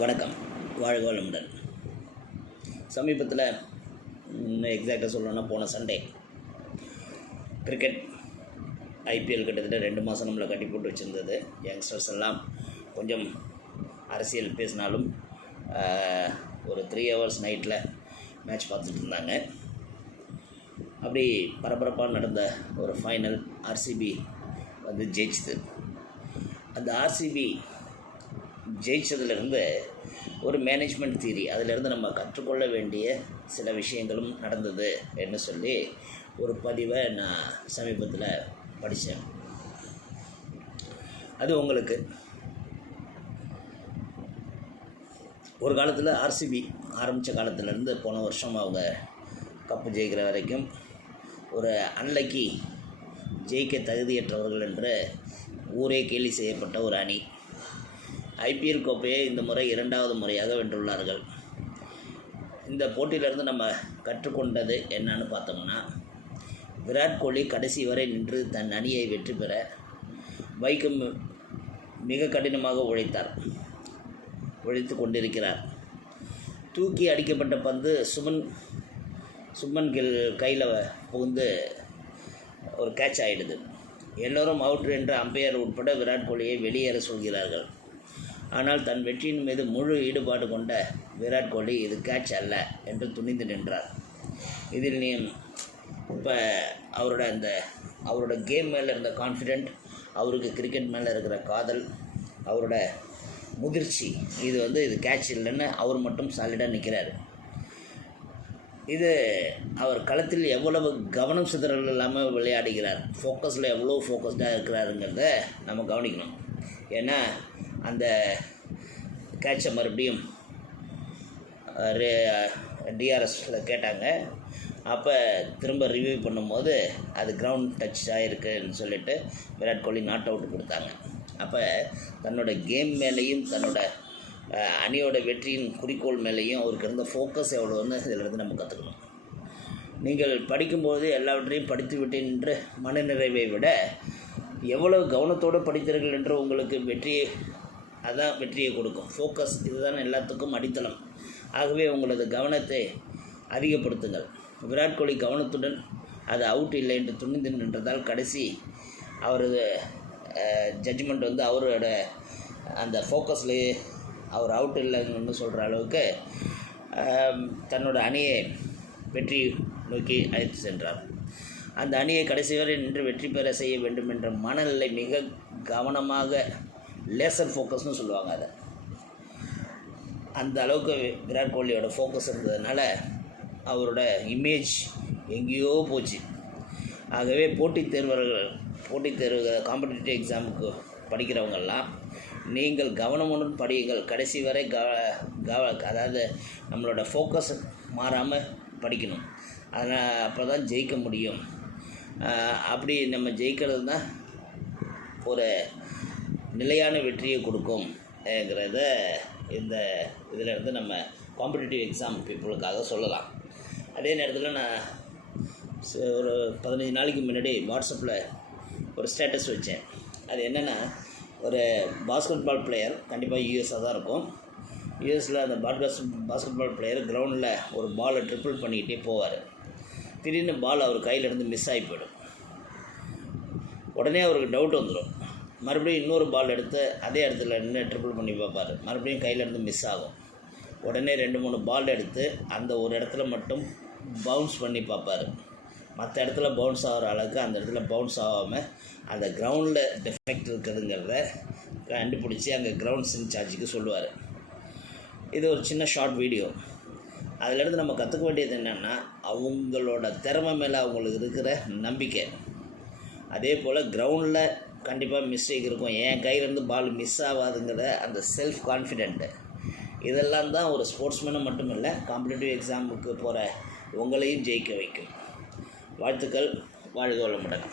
வணக்கம். வாழ்க வளமுடன். சமீபத்தில் எக்ஸாக்டாக சொல்லணும்னா போன சண்டே கிரிக்கெட் ஐபிஎல் கிட்டத்தட்ட 2 மாதம் நம்மளை கட்டி போட்டு வச்சுருந்தது. யங்ஸ்டர்ஸ் எல்லாம் கொஞ்சம் அரசியல் பேசினாலும் ஒரு 3 hours நைட்டில் மேட்ச் பார்த்துட்டு இருந்தாங்க. அப்படி பரபரப்பாக நடந்த ஒரு ஃபைனல் ஆர்சிபி வந்து ஜெயிச்சுது. அந்த ஆர்சிபி ஜெயிச்சதுலேருந்து ஒரு மேனேஜ்மெண்ட் தியரி, அதிலிருந்து நம்ம கற்றுக்கொள்ள வேண்டிய சில விஷயங்களும் நடந்தது என்று சொல்லி ஒரு பதிவை நான் சமீபத்தில் படித்தேன். அது உங்களுக்கு ஒரு காலத்தில் ஆர்சிபி ஆரம்பித்த காலத்துலேருந்து போன வருஷம் அவங்க கப்பு ஜெயிக்கிற வரைக்கும் ஒரு அன்லக்கி, ஜெயிக்க தகுதியற்றவர்கள் என்று ஊரே கேலி செய்யப்பட்ட ஒரு அணி. ஐபிஎல் கோப்பையை இந்த முறை 2வது முறையாக வென்றுள்ளார்கள். இந்த போட்டியிலிருந்து நம்ம கற்றுக்கொண்டது என்னன்னு பார்த்தோம்னா, விராட் கோலி கடைசி வரை நின்று தன் அணியை வெற்றி பெற வைக்கம் மிக கடினமாக உழைத்து கொண்டிருக்கிறார். தூக்கி அடிக்கப்பட்ட பந்து சுமன் கில் கையில் புகுந்து ஒரு கேட்ச் ஆகிடுது. எல்லோரும் அவுட் என்ற அம்பையர் உட்பட விராட் கோலியை வெளியேற சொல்கிறார்கள். ஆனால் தன் வெற்றியின் மீது முழு ஈடுபாடு கொண்ட விராட் கோலி இது கேட்ச் அல்ல என்று துணிந்து நின்றார். இதில் நீ இப்போ அவரோட கேம் மேலே இருந்த கான்ஃபிடென்ட், அவருக்கு கிரிக்கெட் மேலே இருக்கிற காதல், அவரோட முதிர்ச்சி, இது கேட்ச் இல்லைன்னு அவர் மட்டும் சாலிடாக நிற்கிறார். இது அவர் களத்தில் எவ்வளவு கவனம் சிதறல் இல்லாமல் விளையாடுகிறார், ஃபோக்கஸில் எவ்வளோ ஃபோக்கஸ்டாக இருக்கிறாருங்கிறத நம்ம கவனிக்கணும். ஏன்னா அந்த கேட்சை மறுபடியும் டிஆர்எஸில் கேட்டாங்க. அப்போ திரும்ப ரிவ்யூ பண்ணும்போது அது கிரவுண்ட் டச் ஆகிருக்குன்னு சொல்லிட்டு விராட் கோலி நாட் அவுட் கொடுத்தாங்க. அப்போ தன்னோட கேம் மேலேயும் தன்னோட அணியோட வெற்றியின் குறிக்கோள் மேலேயும் அவருக்கு இருந்த ஃபோக்கஸ் எவ்வளோன்னு இதிலிருந்து நம்ம கற்றுக்கணும். நீங்கள் படிக்கும்போது எல்லாவற்றையும் படித்து விட்டேன் என்று மனநிறைவை விட எவ்வளவு கவனத்தோடு படித்தீர்கள் என்று உங்களுக்கு வெற்றியை கொடுக்கும். ஃபோக்கஸ் இதுதான் எல்லாத்துக்கும் அடித்தளம். ஆகவே உங்களது கவனத்தை அதிகப்படுத்துங்கள். விராட் கோலி கவனத்துடன் அது அவுட் இல்லை என்று துணிந்து நின்றதால் கடைசி அவரது ஜட்ஜ்மெண்ட் அவரோட அந்த ஃபோக்கஸ்லேயே அவர் அவுட் இல்லைன்னு சொல்கிற அளவுக்கு தன்னோட அணியை வெற்றி நோக்கி அழைத்து சென்றார். அந்த அணியை கடைசி வரை நின்று வெற்றி பெற செய்ய வேண்டும் என்ற மனநிலை மிக கவனமாக, லேசர் ஃபோக்கஸ்னு சொல்லுவாங்க அதை, அந்த அளவுக்கு விராட் கோலியோட ஃபோக்கஸ் இருந்ததுனால அவரோட இமேஜ் எங்கேயோ போச்சு. ஆகவே போட்டித் தேர்வு காம்படிட்டிவ் எக்ஸாமுக்கு படிக்கிறவங்கெல்லாம் நீங்கள் கவனமுடன் படியுங்கள். கடைசி வரை அதாவது நம்மளோட ஃபோக்கஸ் மாறாமல் படிக்கணும். அதனால் அப்போ தான் ஜெயிக்க முடியும். அப்படி நம்ம ஜெயிக்கிறது தான் ஒரு நிலையான வெற்றியை கொடுக்கும்ங்கிறத இந்த இதிலேருந்து நம்ம காம்படிட்டிவ் எக்ஸாம் பீப்புளுக்காக சொல்லலாம். அதே நேரத்தில் நான் ஒரு 15 நாளைக்கு முன்னாடி வாட்ஸ்அப்பில் ஒரு ஸ்டேட்டஸ் வச்சேன். அது என்னென்னா, ஒரு பாஸ்கெட் பால் பிளேயர், கண்டிப்பாக யூஎஸ்ஸாக தான் இருக்கும். யூஎஸில் அந்த பாஸ்கெட் பால் பிளேயர் கிரவுண்டில் ஒரு பாலை ட்ரிப்பிள் பண்ணிக்கிட்டே போவார். திடீர்னு பால் அவர் கையிலேருந்து மிஸ் ஆகி போயிடும். உடனே அவருக்கு டவுட் வந்துடும். மறுபடியும் இன்னொரு பால் எடுத்து அதே இடத்துல நின்று ட்ரிப்பிள் பண்ணி பார்ப்பார். மறுபடியும் கையிலேருந்து மிஸ் ஆகும். உடனே 2-3 பால் எடுத்து அந்த ஒரு இடத்துல மட்டும் பவுன்ஸ் பண்ணி பார்ப்பார். மற்ற இடத்துல பவுன்ஸ் ஆகிற அளவுக்கு அந்த இடத்துல பவுன்ஸ் ஆகாமல் அந்த கிரவுண்டில் டெஃபெக்ட் இருக்குதுங்கிறத கண்டுபிடிச்சி அங்கே கிரவுண்ட்ஸ் இன்சார்ஜுக்கு சொல்லுவார். இது ஒரு சின்ன ஷார்ட் வீடியோ. அதிலேருந்து நம்ம கற்றுக்க வேண்டியது என்னென்னா, அவங்களோட திறமை மேலே அவங்களுக்கு இருக்கிற நம்பிக்கை. அதே போல் கிரவுண்டில் கண்டிப்பாக மிஸ்டேக் இருக்கும். என் கையிலேருந்து பால் மிஸ் ஆகாதுங்கிற அந்த செல்ஃப் கான்ஃபிடென்ட்டு, இதெல்லாம் தான் ஒரு ஸ்போர்ட்ஸ்மேனை மட்டும் இல்லை, காம்படிட்டிவ் எக்ஸாமுக்கு போகிற உங்களையும் ஜெயிக்க வைக்கும். வாழ்த்துக்கள். வாழ்க வளமுடன்.